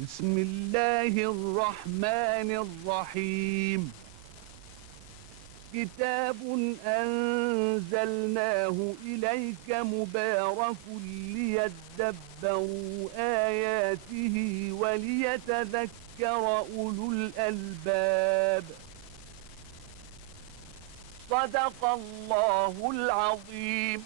بسم الله الرحمن الرحيم. كتاب أنزلناه إليك مبارك ليدبروا آياته وليتذكر أولو الألباب. صدق الله العظيم.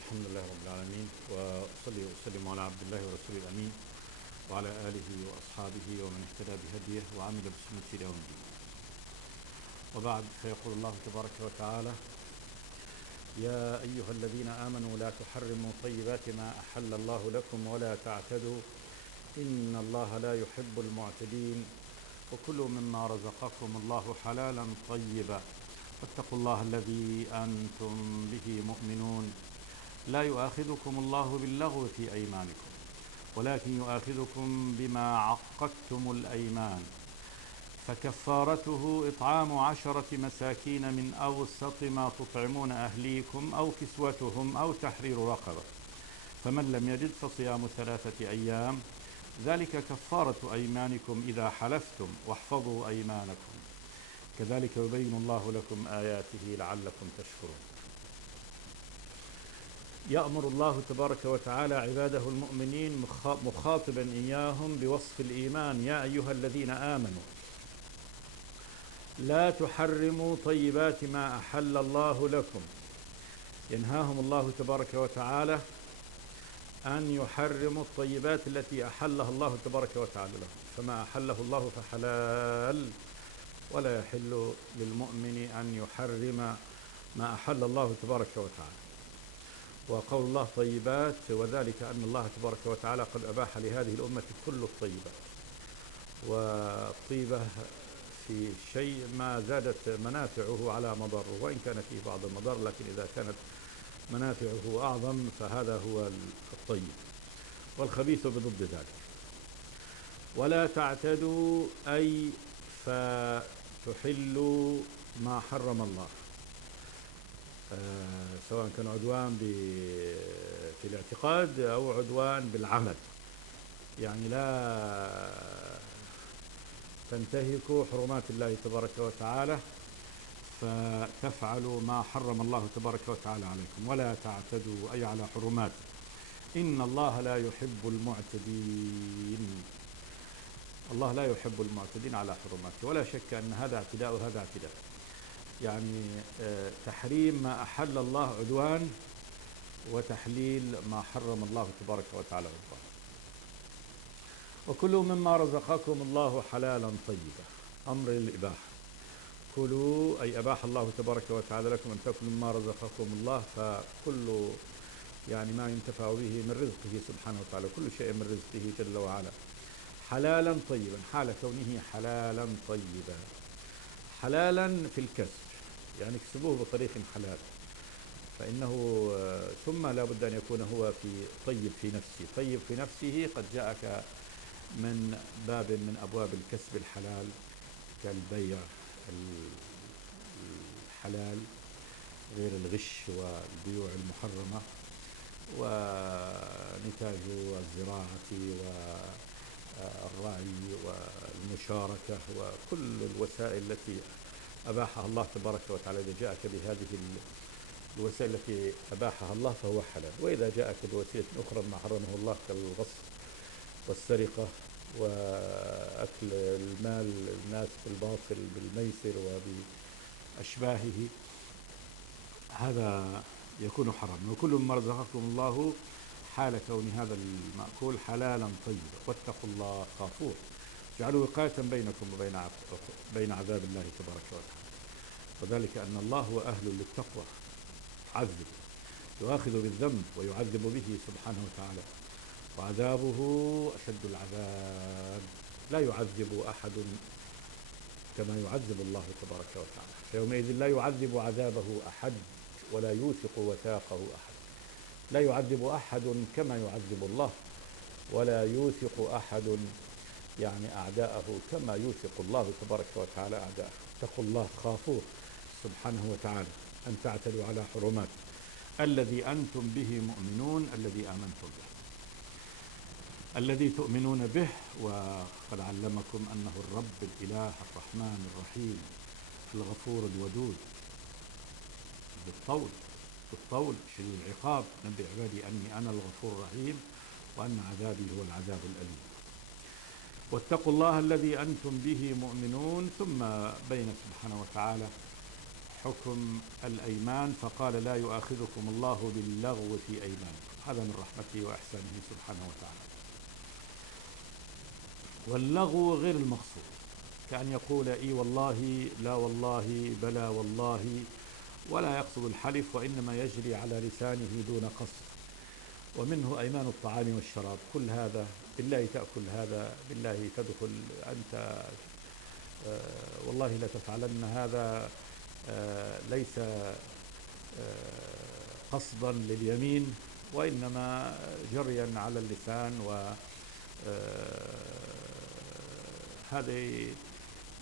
الحمد لله رب العالمين، وأصلي وأسلم على عبد الله ورسوله الأمين وعلى آله وأصحابه ومن اهتدى بهديه وعمل بسنته إلى يوم الدين. وبعد، فيقول الله تبارك وتعالى: يا أيها الذين آمنوا لا تحرموا طيبات ما أحل الله لكم ولا تعتدوا إن الله لا يحب المعتدين وكلوا مما رزقكم الله حلالا طيبا واتقوا الله الذي أنتم به مؤمنون. لا يؤاخذكم الله باللغو في أيمانكم ولكن يؤاخذكم بما عقدتم الأيمان، فكفارته إطعام 10 مساكين من أوسط ما تطعمون أهليكم أو كسوتهم أو تحرير رقبة، فمن لم يجد فصيام 3 أيام، ذلك كفارة أيمانكم إذا حلفتم، واحفظوا أيمانكم، كذلك يبين الله لكم آياته لعلكم تشكرون. يأمر الله تبارك وتعالى عباده المؤمنين مخاطبا إياهم بوصف الإيمان: يا أيها الذين آمنوا لا تحرموا طيبات ما أحل الله لكم. ينهاهم الله تبارك وتعالى أن يحرموا الطيبات التي أحلها الله تبارك وتعالى لهم، فما أحله الله فحلال، ولا يحل للمؤمن أن يحرم ما أحل الله تبارك وتعالى. وقول الله طيبات، وذلك أن الله تبارك وتعالى قد أباح لهذه الأمة كل الطيبات، والطيبة في شيء ما زادت منافعه على مضره، وإن كان فيه بعض المضار، لكن إذا كانت منافعه أعظم فهذا هو الطيب، والخبيث بضد ذلك. ولا تعتدوا أي فتحلوا ما حرم الله، سواء كان عدوان في الاعتقاد أو عدوان بالعمل، يعني لا تنتهكوا حرمات الله تبارك وتعالى فتفعلوا ما حرم الله تبارك وتعالى عليكم. ولا تعتدوا أي على حرماته، إن الله لا يحب المعتدين. الله لا يحب المعتدين على حرماته، ولا شك أن هذا اعتداء وهذا اعتداء، يعني تحريم ما أحل الله عدوان، وتحليل ما حرم الله تبارك وتعالى عدوان. وكلوا مما رزقكم الله حلالا طيبا، أمر للإباحة. كلوا أي أباح الله تبارك وتعالى لكم أن تأكلوا مما رزقكم الله، فكل يعني ما ينتفع به من رزقه سبحانه وتعالى، كل شيء من رزقه جل وعلا، حلالا طيبا، حال كونه حلالا طيبا. حلالا في الكسب، يعني اكسبوه بطريق حلال، فإنه ثم لا بد أن يكون هو في طيب في نفسه. طيب في نفسه قد جاءك من باب من أبواب الكسب الحلال، كالبيع الحلال غير الغش والبيوع المحرمة، ونتاج الزراعة والرعي والمشاركة، وكل الوسائل التي أباحها الله تبارك وتعالى. إذا جاءك بهذه الوسائل التي أباحها الله فهو حلال، وإذا جاءك بوسيلة أخرى ما حرمه الله كالغصب والسرقة وأكل المال الناس بالباطل بالميسر وبأشباهه، هذا يكون حراما. وكل مما رزقكم الله حال كون هذا المأكول حلالا طيبا، واتقوا الله، خافوه، اجعلوا وقاية بينكم وبين عذاب الله تبارك وتعالى، وذلك أن الله هو أهل للتقوى. عذب، يؤاخذ بالذنب ويعذب به سبحانه وتعالى، وعذابه أشد العذاب. لا يعذب أحد كما يعذب الله تبارك وتعالى. فيومئذ لا يعذب عذابه أحد ولا يوثق وثاقه أحد. لا يعذب أحد كما يعذب الله، ولا يوثق أحد يعني أعداءه كما يوثق الله تبارك وتعالى أعداءه. اتقوا الله، خافوه سبحانه وتعالى أن تعتدوا على حرمات الذي أنتم به مؤمنون، الذي آمنتم به، الذي تؤمنون به. وقد علمكم أنه الرب الإله الرحمن الرحيم الغفور الودود، بالطول شديد العقاب. نبئ عبادي أني أنا الغفور الرحيم وأن عذابي هو العذاب الأليم. واتقوا الله الذي أنتم به مؤمنون. ثم بين سبحانه وتعالى حكم الأيمان فقال لا يؤاخذكم الله باللغو في أيمانكم. هذا من رحمته وإحسانه سبحانه وتعالى. واللغو غير المقصود، كأن يقول إي والله، لا والله، بلى والله، ولا يقصد الحلف وإنما يجري على لسانه دون قصد. ومنه أيمان الطعام والشراب. كل هذا بالله تأكل، هذا بالله تدخل أنت، والله لا تفعلن هذا، ليس قصدا لليمين وإنما جريا على اللسان. هذا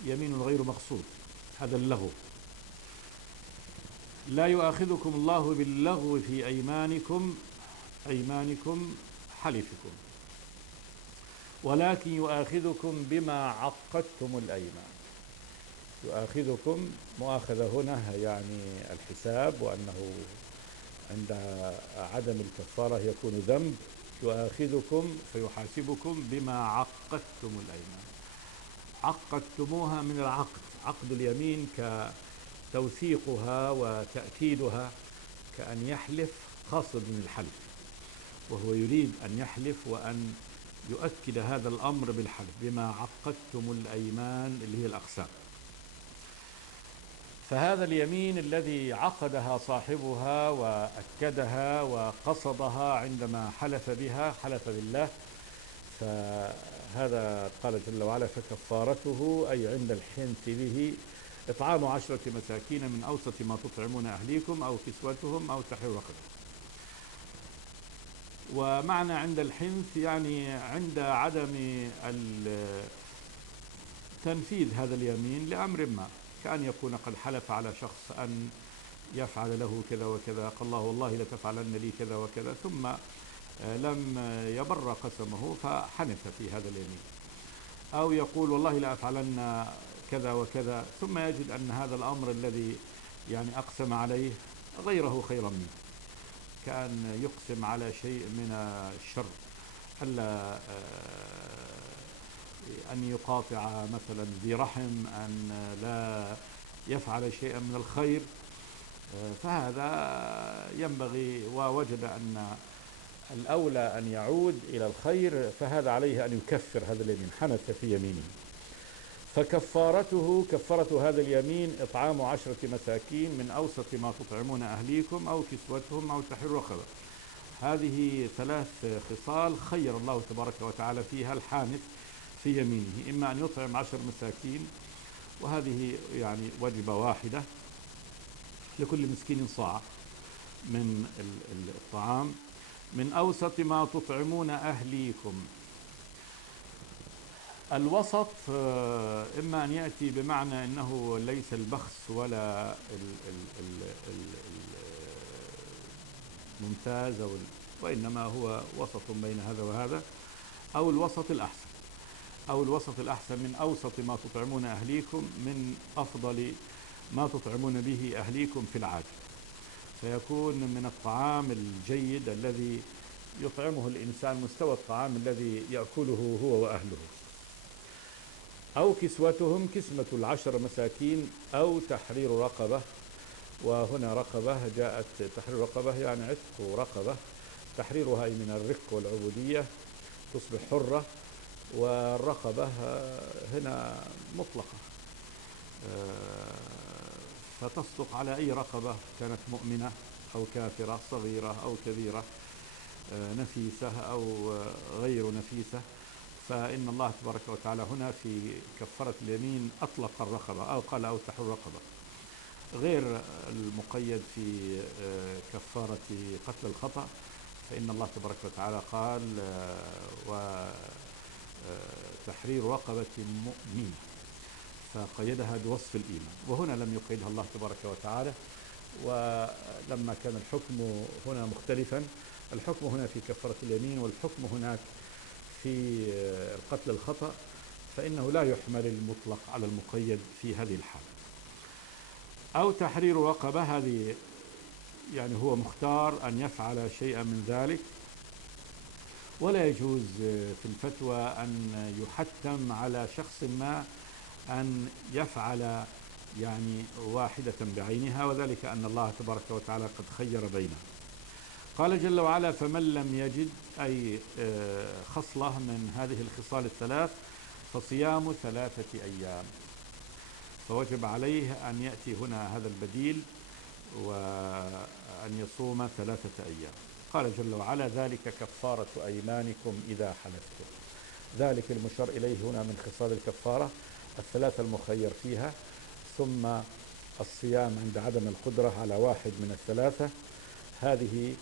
يمين غير مقصود، هذا اللغو. لا يؤاخذكم الله باللغو في أيمانكم حلفكم، ولكن يؤاخذكم بما عقدتم الأيمان. يؤاخذكم مؤاخذة هنا يعني الحساب، وأنه عند عدم الكفارة يكون ذنب. يؤاخذكم فيحاسبكم بما عقدتم الأيمان. عقدتموها من العقد، عقد اليمين كتوثيقها وتأكيدها، كأن يحلف قاصد من الحلف، وهو يريد أن يحلف وأن يؤكد هذا الأمر بالحلف بما عقدتم الأيمان اللي هي الأقسام. فهذا اليمين الذي عقدها صاحبها وأكدها وقصدها عندما حلف بها، حلف بالله، فهذا قال جل وعلا فكفارته أي عند الحنث به إطعام 10 مساكين من أوسط ما تطعمون أهليكم أو كسوتهم أو تحرير رقبة. ومعنى عند الحنث يعني عند عدم تنفيذ هذا اليمين لأمر ما، كأن يكون قد حلف على شخص أن يفعل له كذا وكذا، قال الله والله لتفعلن لي كذا وكذا، ثم لم يبر قسمه فحنث في هذا اليمين. أو يقول والله لا أفعلن كذا وكذا، ثم يجد أن هذا الأمر الذي يعني أقسم عليه غيره خيرا منه، كأن يقسم على شيء من الشر، ألا أن يقاطع مثلا ذي رحم، أن لا يفعل شيئا من الخير، فهذا ينبغي، ووجد أن الأولى أن يعود إلى الخير، فهذا عليه أن يكفر هذا اليمين، حنث في يمينه. فكفارته، كفارة هذا اليمين إطعام 10 مساكين من أوسط ما تطعمون أهليكم أو كسوتهم أو تحرير رقبة. هذه 3 خصال خير الله تبارك وتعالى فيها الحانث في يمينه، إما أن يطعم 10 مساكين، وهذه يعني وجبة واحدة لكل مسكين صاع من الطعام، من أوسط ما تطعمون أهليكم. الوسط إما أن يأتي بمعنى أنه ليس البخس ولا الممتاز، وإنما هو وسط بين هذا وهذا، أو الوسط الأحسن، أو الوسط الأحسن من أوسط ما تطعمون أهليكم، من أفضل ما تطعمون به أهليكم في العادة، فيكون من الطعام الجيد الذي يطعمه الإنسان مستوى الطعام الذي يأكله هو وأهله. أو كسوتهم، كسمة 10 مساكين، أو تحرير رقبة. وهنا رقبة جاءت تحرير رقبة يعني عتق رقبة، تحريرها من الرق والعبودية تصبح حرة، والرقبة هنا مطلقة فتصدق على أي رقبة كانت مؤمنة أو كافرة، صغيرة أو كبيرة، نفيسة أو غير نفيسة. فإن الله تبارك وتعالى هنا في كفارة اليمين أطلق الرقبة أو قال أو تحرير الرقبة، غير المقيد في كفارة قتل الخطأ، فإن الله تبارك وتعالى قال وتحرير رقبة مؤمن، فقيدها بوصف الإيمان، وهنا لم يقيدها الله تبارك وتعالى. ولما كان الحكم هنا مختلفا، الحكم هنا في كفارة اليمين والحكم هناك في قتل الخطأ، فإنه لا يحمل المطلق على المقيد في هذه الحالة. أو تحرير رقبة، هذه يعني هو مختار أن يفعل شيئا من ذلك، ولا يجوز في الفتوى أن يحتم على شخص ما أن يفعل يعني واحدة بعينها، وذلك أن الله تبارك وتعالى قد خير بينها. قال جل وعلا: فمن لم يجد أي خصلة من هذه الخصال الثلاث فصيام 3 أيام، فوجب عليه أن يأتي هنا هذا البديل وأن يصوم 3 أيام. قال جل وعلا: ذلك كفارة أيمانكم إذا حلفتم. ذلك المشار إليه هنا من خصال الكفارة الثلاثة المخير فيها، ثم الصيام عند عدم القدرة على واحد من الثلاثة. هذه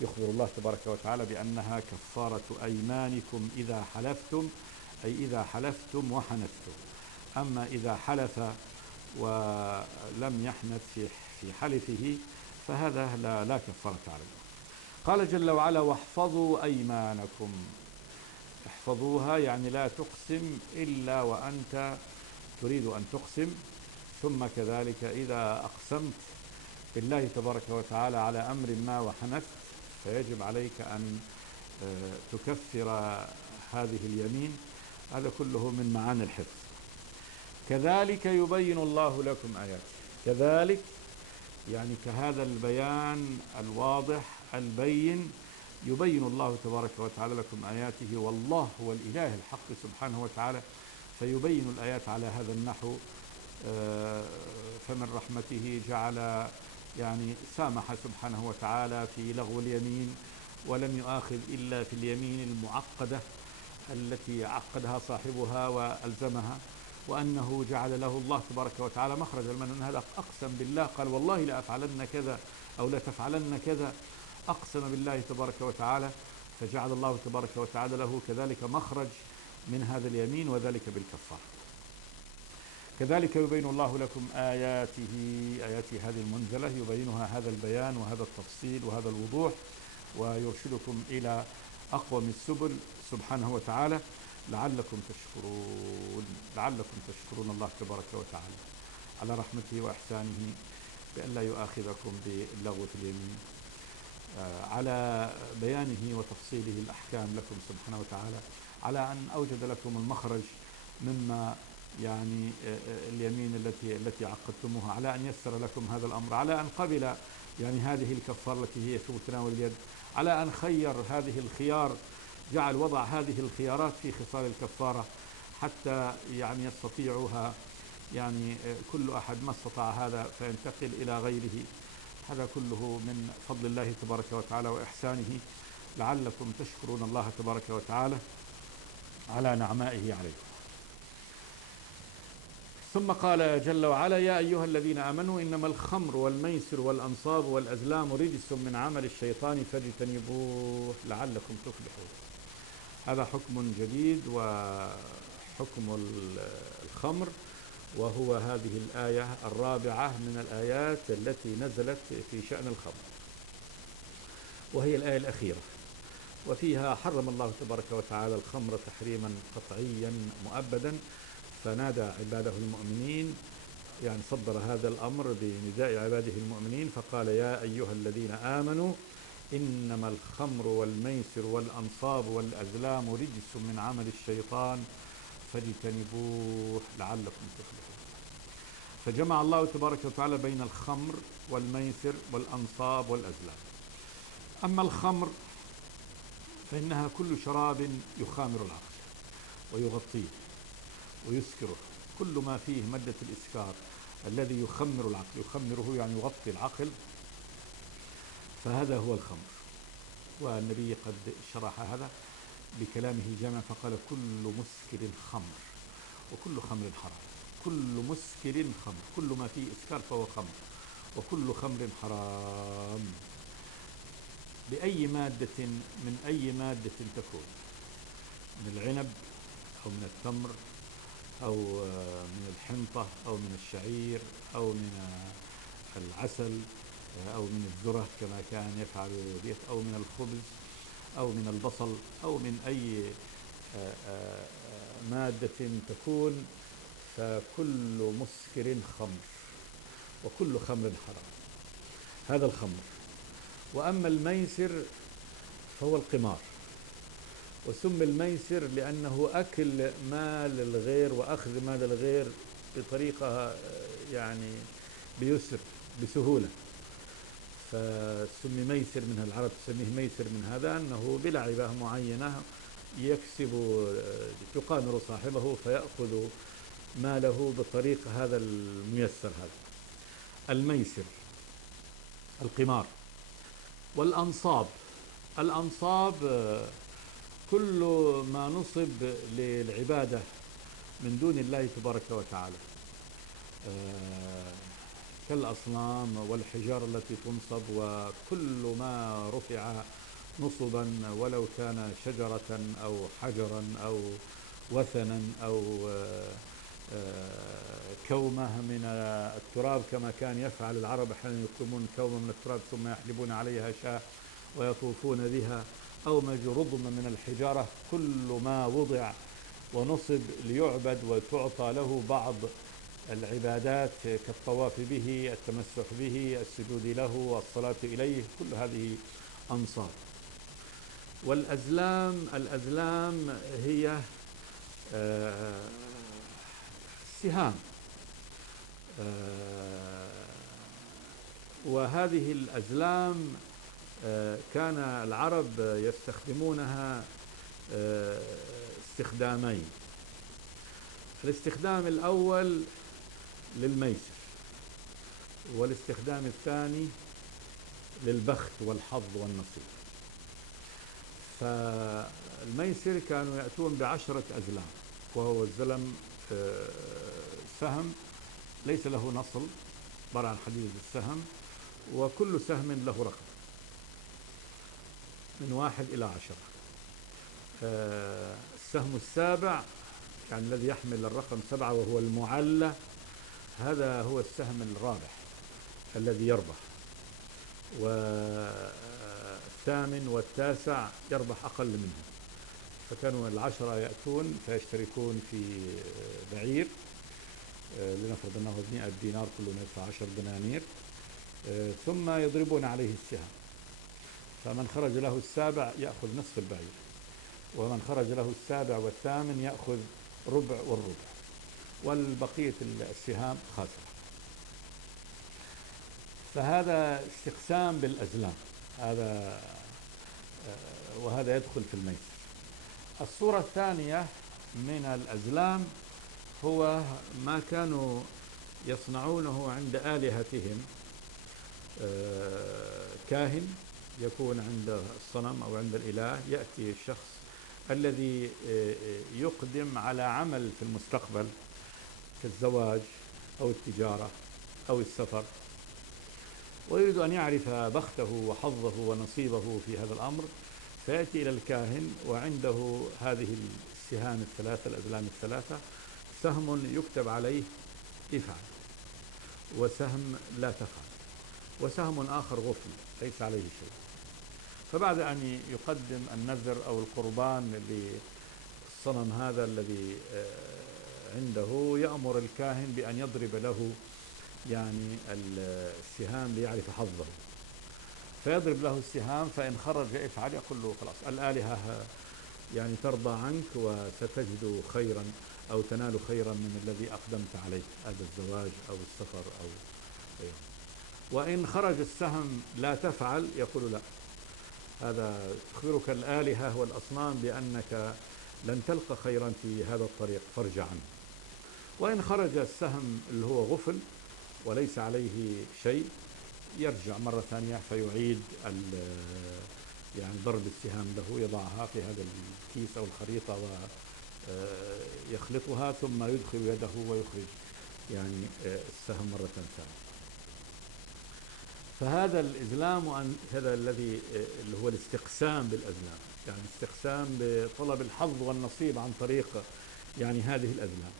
يخبر الله تبارك وتعالى بأنها كفارة أيمانكم إذا حلفتم، أي إذا حلفتم وحنثتم. أما إذا حلف ولم يحنث في حلفه فهذا لا كفارة عليه. قال جل وعلا: واحفظوا أيمانكم. احفظوها يعني لا تقسم إلا وأنت تريد أن تقسم، ثم كذلك إذا أقسمت بالله تبارك وتعالى على أمر ما وحنثت فيجب عليك أن تكفر هذه اليمين. هذا كله من معاني الحفظ. كذلك يبين الله لكم آياته. كذلك يعني كهذا البيان الواضح البين يبين الله تبارك وتعالى لكم آياته، والله هو الإله الحق سبحانه وتعالى، فيبين الآيات على هذا النحو. فمن رحمته جعل يعني سامح سبحانه وتعالى في لغو اليمين، ولم يؤاخذ إلا في اليمين المعقدة التي عقدها صاحبها وألزمها، وأنه جعل له الله تبارك وتعالى مخرجا من هذا. أقسم بالله قال: والله لأفعلن كذا أو لتفعلن كذا، أقسم بالله تبارك وتعالى، فجعل الله تبارك وتعالى له كذلك مخرج من هذا اليمين، وذلك بالكفارة. كذلك يبين الله لكم آياته، آياته هذه المنزلة يبينها هذا البيان وهذا التفصيل وهذا الوضوح، ويرشدكم إلى أقوم السبل سبحانه وتعالى لعلكم تشكرون الله تبارك وتعالى على رحمته وإحسانه بأن لا يؤاخذكم باللغو في اليمين، على بيانه وتفصيله الأحكام لكم سبحانه وتعالى، على أن أوجد لكم المخرج مما يعني اليمين التي عقدتموها، على أن يسر لكم هذا الأمر، على أن قبل يعني هذه الكفارة التي هي في متناول اليد، على أن خير هذه الخيار، جعل وضع هذه الخيارات في خصال الكفارة حتى يعني يستطيعها يعني كل أحد ما استطاع هذا فينتقل إلى غيره. هذا كله من فضل الله تبارك وتعالى وإحسانه، لعلكم تشكرون الله تبارك وتعالى على نعمائه عليكم. ثم قال جل وعلا: يا أيها الذين آمنوا إنما الخمر والميسر والأنصاب والأزلام رجس من عمل الشيطان فاجتنبوه لعلكم تفلحون. هذا حكم جديد، وحكم الخمر، وهو هذه الآية الرابعة من الآيات التي نزلت في شأن الخمر، وهي الآية الأخيرة، وفيها حرم الله تبارك وتعالى الخمر تحريما قطعيا مؤبدا، فنادى عباده المؤمنين، يعني صدر هذا الأمر بنداء عباده المؤمنين، فقال: يا أيها الذين آمنوا إنما الخمر والميسر والأنصاب والأزلام رجس من عمل الشيطان فاجتنبوه لعلكم تفلحون. فجمع الله تبارك وتعالى بين الخمر والميسر والأنصاب والأزلام. أما الخمر فإنها كل شراب يخامر العقل ويغطيه ويسكره، كل ما فيه مادة الإسكار الذي يخمر العقل، يخمره يعني يغطي العقل، فهذا هو الخمر. والنبي قد شرح هذا بكلامه جمع فقال كل مسكر خمر وكل خمر حرام. كل مسكر خمر، كل ما فيه إسكار فهو خمر، وكل خمر حرام بأي مادة، من أي مادة تكون، من العنب أو من التمر أو من الحنطة أو من الشعير أو من العسل أو من الذرة كما كان يفعل ديت، أو من الخبز أو من البصل أو من أي مادة تكون، فكل مسكر خمر وكل خمر حرام. هذا الخمر. وأما الميسر فهو القمار، وسمي الميسر لأنه أكل مال الغير وأخذ مال الغير بطريقة يعني بيسر بسهولة، فسمي ميسر. منها العرب تسميه ميسر من هذا أنه بلعبة معينة يكسب، يقامر صاحبه فيأخذ ماله بطريق هذا الميسر. هذا الميسر، القمار. والأنصاب، الأنصاب كل ما نصب للعبادة من دون الله تبارك وتعالى، كالأصنام والحجارة التي تنصب، وكل ما رفع نصبا ولو كان شجرة أو حجرا أو وثنا أو كومة من التراب كما كان يفعل العرب، أحيانا يقيمون كومة من التراب ثم يحلبون عليها شاة ويطوفون بها، أو رضم من الحجارة. كل ما وضع ونصب ليعبد وتعطى له بعض العبادات كالطواف به، التمسح به، السجود له والصلاة إليه، كل هذه أنصاب. والأزلام، الأزلام هي سهام، وهذه الأزلام كان العرب يستخدمونها استخدامين. الاستخدام الأول للميسر، والاستخدام الثاني للبخت والحظ والنصيب. فالميسر كانوا يأتون ب10 أزلام، وهو الزلم سهم ليس له نصل، عبارة عن حديد السهم، وكل سهم له رقم من 1 إلى 10. السهم السابع يعني الذي يحمل الرقم 7 وهو المعلى، هذا هو السهم الرابح الذي يربح، والثامن والتاسع يربح أقل منه. فكانوا 10 يأتون فيشتركون في بعير، لنفرض أنه 100 دينار، كلهم يدفع 10 دنانير، ثم يضربون عليه السهم، فمن خرج له السابع يأخذ نصف البعير، ومن خرج له السابع والثامن يأخذ ربع والربع، والبقية السهام خاسرة. فهذا استقسام بالأزلام، هذا وهذا يدخل في الميسر. الصورة الثانية من الأزلام هو ما كانوا يصنعونه عند آلهتهم. كاهن يكون عند الصنم أو عند الإله، يأتي الشخص الذي يقدم على عمل في المستقبل كالزواج أو التجارة أو السفر، ويريد أن يعرف بخته وحظه ونصيبه في هذا الأمر، فيأتي إلى الكاهن وعنده هذه السهام الثلاثة، الأزلام الثلاثة، سهم يكتب عليه افعل، وسهم لا تفعل، وسهم آخر غفل ليس عليه شيء. فبعد أن يقدم النذر أو القربان للصنم هذا الذي عنده، يأمر الكاهن بأن يضرب له يعني السهام ليعرف حظه، فيضرب له السهام، فإن خرج افعل، يقول له خلاص الآلهة يعني ترضى عنك وستجد خيرا أو تنال خيرا من الذي أقدمت عليه، هذا الزواج أو السفر أو غيره. وإن خرج السهم لا تفعل، يقول لا، هذا تخبرك الآلهة والأصنام بأنك لن تلقى خيرا في هذا الطريق فارجع عنه. وإن خرج السهم اللي هو غفل وليس عليه شيء، يرجع مرة ثانية فيعيد يعني ضرب السهام له، يضعها في هذا الكيس أو الخريطة ويخلطها ثم يدخل يده ويخرج يعني السهم مرة ثانية. فهذا الإزلام هذا الذي اللي هو الاستقسام بالأزلام، يعني استقسام بطلب الحظ والنصيب عن طريق يعني هذه الأزلام.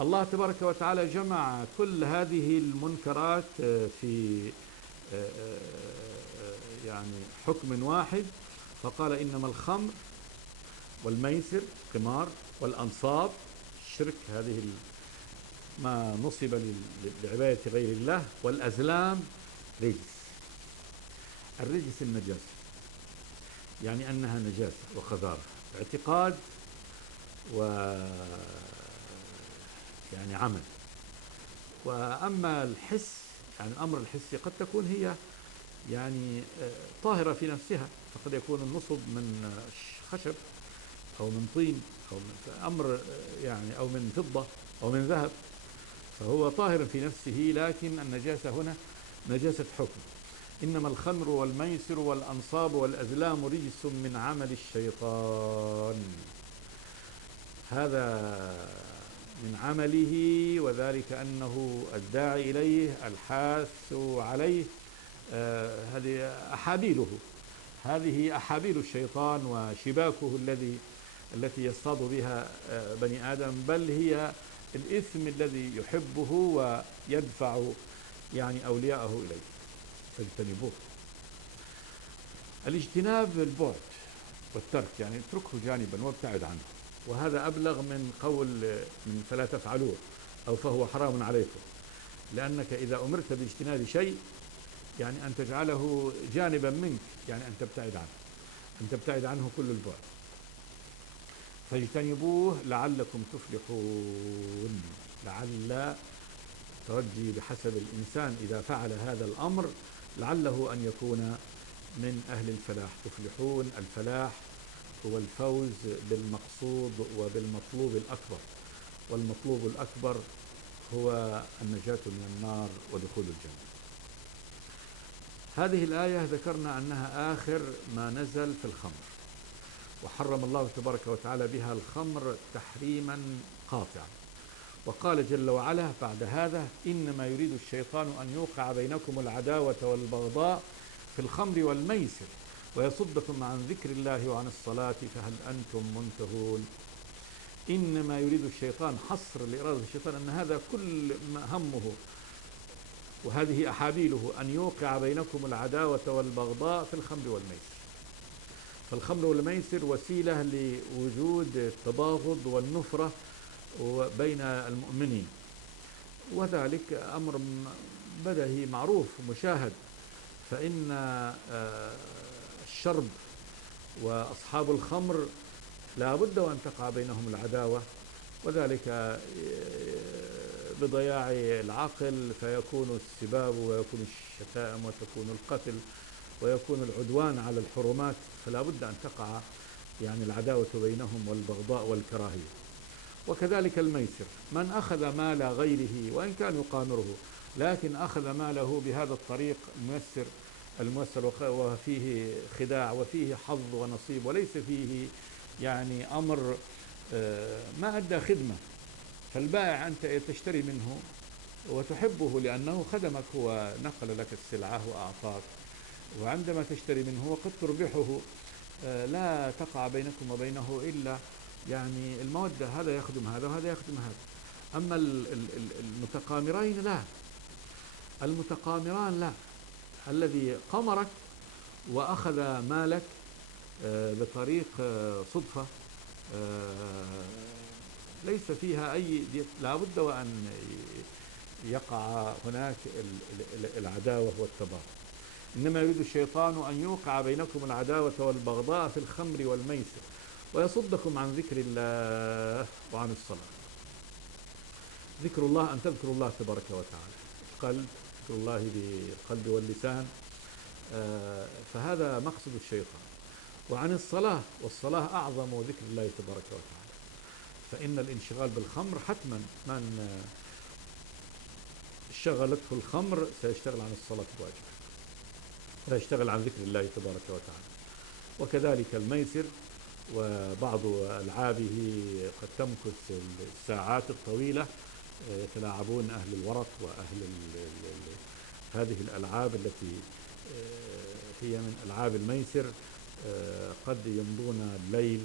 الله تبارك وتعالى جمع كل هذه المنكرات في يعني حكم واحد، فقال إنما الخمر والميسر قمار والأنصاب الشرك، هذه ما نصب لعبادة غير الله، والأزلام رجس. الرجس النجاسة، يعني أنها نجاسة وقذارة اعتقاد و يعني عمل. وأما الحس، يعني الأمر الحسي قد تكون هي يعني طاهرة في نفسها، فقد يكون النصب من خشب أو من طين أو من أمر يعني أو من فضة أو من ذهب، فهو طاهر في نفسه، لكن النجاسة هنا نجاسة حكم. إنما الخمر والميسر والأنصاب والأزلام رجس من عمل الشيطان، هذا من عمله، وذلك أنه الداعي إليه الحاث عليه. هذه أحابيله، هذه أحابيل الشيطان وشباكه التي يصطاد بها بني آدم، بل هي الإثم الذي يحبه ويدفع يعني أولياءه إليه، فاجتنبوه. الاجتناب البعد والترك، يعني اتركه جانبا وابتعد عنه، وهذا أبلغ من قول من فلا تفعلوه أو فهو حرام عليكم، لأنك إذا أمرت باجتناب شيء يعني أن تجعله جانبا منك، يعني أن تبتعد عنه، أن تبتعد عنه كل البعد. فاجتنبوه لعلكم تفلحون، لعل ترجي بحسب الإنسان إذا فعل هذا الأمر لعله أن يكون من أهل الفلاح. تفلحون، الفلاح هو الفوز بالمقصود وبالمطلوب الأكبر، والمطلوب الأكبر هو النجاة من النار ودخول الجنة. هذه الآية ذكرنا أنها آخر ما نزل في الخمر، وحرم الله تبارك وتعالى بها الخمر تحريما قاطعا، وقال جل وعلا بعد هذا: إنما يريد الشيطان أن يوقع بينكم العداوة والبغضاء في الخمر والميسر ويصدكم عن ذكر الله وعن الصلاة فهل أنتم منتهون. إنما يريد الشيطان، حصر لإرادة الشيطان أن هذا كل ما همه وهذه أحابيله أن يوقع بينكم العداوة والبغضاء في الخمر والميسر. فالخمر والميسر وسيلة لوجود التباغض والنفرة بين المؤمنين، وذلك أمر بدهي معروف مشاهد، فإن الشرب وأصحاب الخمر لا بد وأن تقع بينهم العداوة، وذلك بضياع العقل، فيكون السباب ويكون الشتائم وتكون القتل ويكون العدوان على الحرمات، فلا بد أن تقع يعني العداوة بينهم والبغضاء والكراهية. وكذلك الميسر، من أخذ مال غيره وإن كان يقامره لكن أخذ ماله بهذا الطريق الميسر وفيه خداع وفيه حظ ونصيب، وليس فيه يعني أمر ما أدى خدمة. فالبائع أنت تشتري منه وتحبه لأنه خدمك، هو نقل لك السلعة وأعطاك، وعندما تشتري منه وقد تربحه لا تقع بينكم وبينه إلا يعني المودة، هذا يخدم هذا وهذا يخدم هذا. أما المتقامرين لا، المتقامران لا، الذي قمرك وأخذ مالك بطريق صدفة ليس فيها أي لا بد وأن يقع هناك العداوة والتباغض. إنما يريد الشيطان أن يوقع بينكم العداوة والبغضاء في الخمر والميسر ويصدكم عن ذكر الله وعن الصلاة. ذكر الله أن تذكروا الله تبارك وتعالى، القلب، ذكر الله بالقلب واللسان، فهذا مقصد الشيطان. وعن الصلاة، والصلاة أعظم ذكر الله تبارك وتعالى، فإن الانشغال بالخمر حتما من شغلته الخمر سيشتغل عن الصلاة بواجبه، سيشتغل عن ذكر الله تبارك وتعالى. وكذلك الميسر وبعض ألعابه قد تمكث الساعات الطويلة، يتلاعبون أهل الورق وأهل هذه الألعاب التي هي من ألعاب الميسر، قد يمضون الليل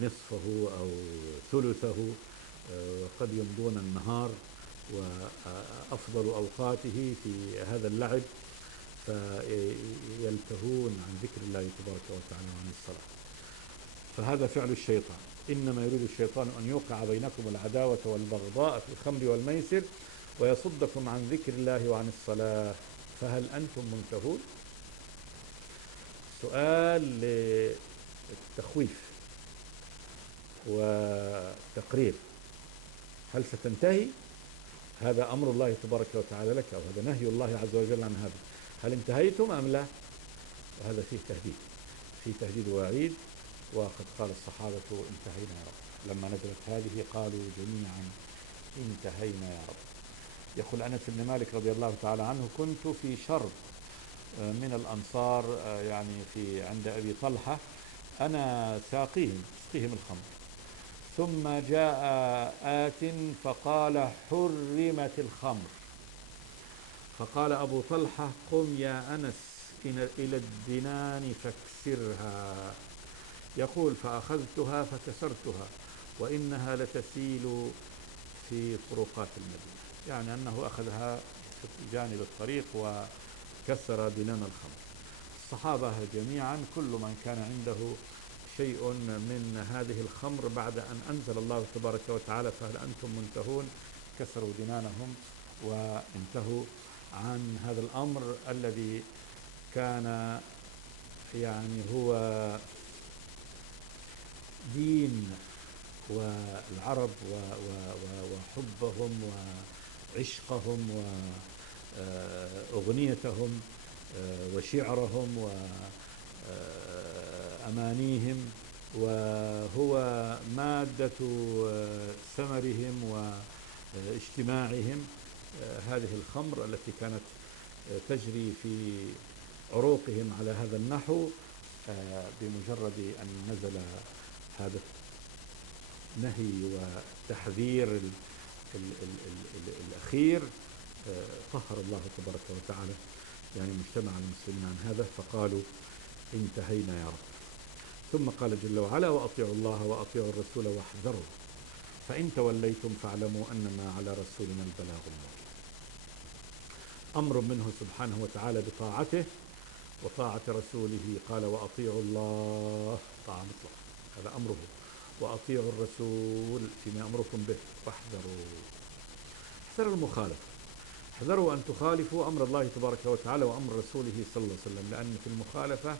نصفه أو ثلثه، وقد يمضون النهار، وأفضل أوقاته في هذا اللعب، فيلتهون عن ذكر الله تبارك وتعالى وعن الصلاة. فهذا فعل الشيطان. إنما يريد الشيطان أن يوقع بينكم العداوة والبغضاء في الخمر والميسر ويصدكم عن ذكر الله وعن الصلاة فهل أنتم منتهون؟ سؤال للتخويف وتقرير. هل ستنتهي؟ هذا أمر الله تبارك وتعالى لك، أو هذا نهي الله عز وجل عن هذا. هل انتهيتم أم لا؟ وهذا فيه تهديد، فيه تهديد ووعيد. وقد قال الصحابة انتهينا يا رب، لما نزلت هذه قالوا جميعا انتهينا يا رب. يقول أنس بن مالك رضي الله تعالى عنه: كنت في شرب من الأنصار، يعني في عند أبي طلحة، أنا ساقيهم الخمر، ثم جاء آت فقال: حرمت الخمر. فقال أبو طلحة: قم يا أنس إلى الدنان فاكسرها. يقول: فأخذتها فكسرتها وإنها لتسيل في طرقات المدينة، يعني أنه أخذها في جانب الطريق وكسر دنان الخمر. الصحابة جميعا كل من كان عنده شيء من هذه الخمر بعد أن أنزل الله تبارك وتعالى فهل أنتم منتهون، كسروا دنانهم وانتهوا عن هذا الأمر الذي كان يعني هو دين والعرب وحبهم وعشقهم وأغنيتهم وشعرهم وأمانيهم، وهو مادة ثمرهم واجتماعهم هذه الخمر التي كانت تجري في عروقهم على هذا النحو. بمجرد أن نزل هذا النهي والتحذير الأخير طهر الله تبارك وتعالى يعني مجتمع المسلمين عن هذا، فقالوا انتهينا يا رب. ثم قال جل وعلا: وأطيعوا الله وأطيعوا الرسول واحذروا فإن توليتم فاعلموا أنما على رسولنا البلاغ المبين. أمر منه سبحانه وتعالى بطاعته وطاعة رسوله، قال: وأطيعوا الله طاعة مطلقة، هذا أمره، وأطيعوا الرسول فيما أمركم به، واحذروا. احذروا المخالفة، احذروا أن تخالفوا أمر الله تبارك وتعالى وأمر رسوله صلى الله عليه وسلم، لأن في المخالفة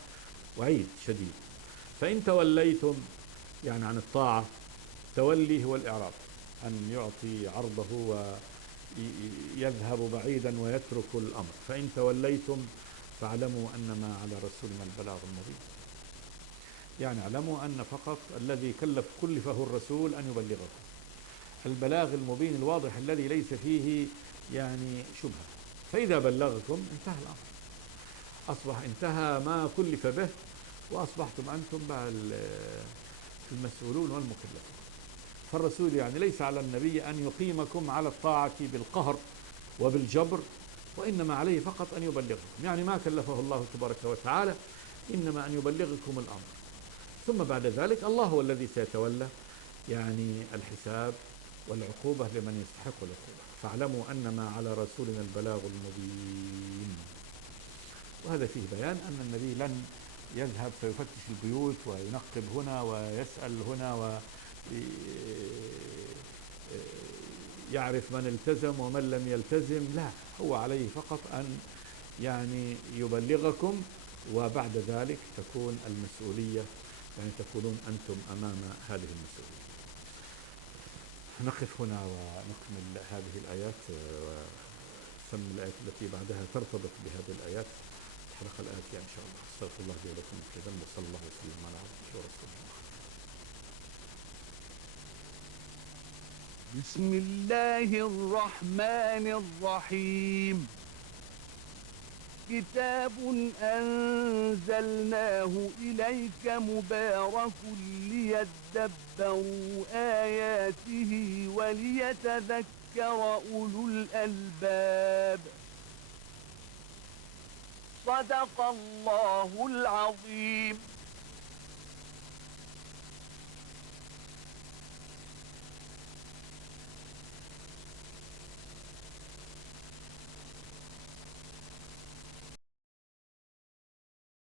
وعيد شديد. فإن توليتم يعني عن الطاعة، تولي هو الإعراض، أن يعطي عرضه ويذهب بعيدا ويترك الأمر. فإن توليتم فاعلموا أنما على رسولنا البلاغ المبين، يعني اعلموا أن فقط الذي كلفه الرسول أن يبلغكم البلاغ المبين الواضح الذي ليس فيه يعني شبهة. فإذا بلغكم انتهى الأمر، أصبح انتهى ما كلف به، وأصبحتم أنتم المسؤولون والمكلفون. فالرسول يعني ليس على النبي أن يقيمكم على الطاعة بالقهر وبالجبر، وإنما عليه فقط أن يبلغكم، يعني ما كلفه الله تبارك وتعالى، إنما أن يبلغكم الأمر. ثم بعد ذلك الله هو الذي سيتولى يعني الحساب والعقوبة لمن يستحق العقوبة. فاعلموا أنما على رسولنا البلاغ المبين. وهذا فيه بيان أن النبي لن يذهب فيفتش البيوت وينقب هنا ويسأل هنا ويعرف من التزم ومن لم يلتزم، لا، هو عليه فقط أن يعني يبلغكم، وبعد ذلك تكون المسؤولية، يعني تكونون أنتم أمام هذه المسؤولية. نقف هنا ونكمل هذه الآيات ونسمي الآيات التي بعدها ترتبط بهذه الآيات الحلقة الآتية إن شاء الله. استغفر الله لي ولكم كذا، وصلى الله وسلم على عبده ورسوله. بسم الله الرحمن الرحيم. كتاب أنزلناه إليك مبارك ليدبروا آياته وليتذكر أولو الألباب صدق الله العظيم.